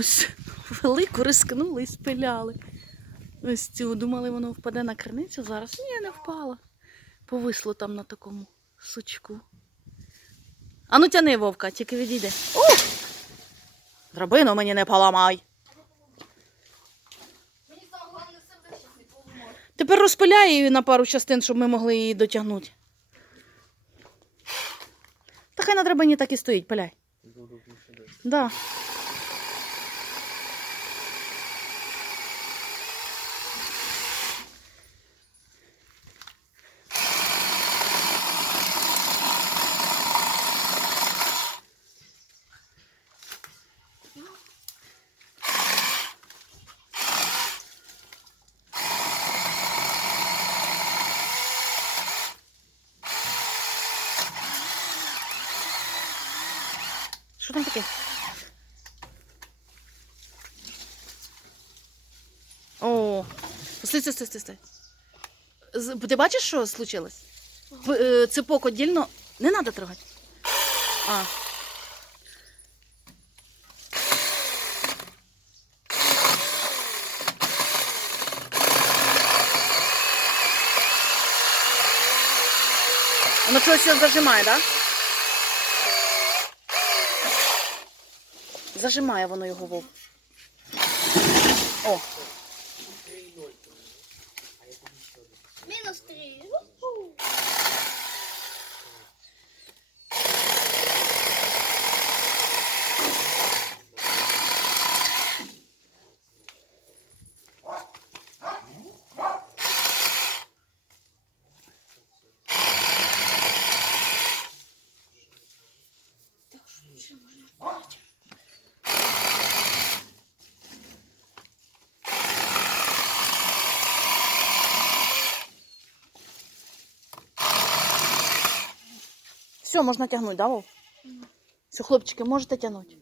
Ось велику рискнули і спиляли. Ось цю. Думали, воно впаде на криницю зараз. Ні, не впало. Повисло там на такому сучку. А ну тяни, Вовка, тільки відійди. О! Драбину мені не поламай. Мені саме головне себе щось не поламати. Тепер розпиляй її на пару частин, щоб ми могли її дотягнути. Та хай на драбині так і стоїть, пиляй. Да. Що там таке? О, стой, стой, стой, стой. Ти бачиш, що случилось? Е, Цепок отдільно. Не треба трогати. А. Воно чогось зажимає, так? Да? Зажимає воно його вов. О, Мінус три. Все, можна тягнути, да, Вов? Все, хлопчики, можете тягнути.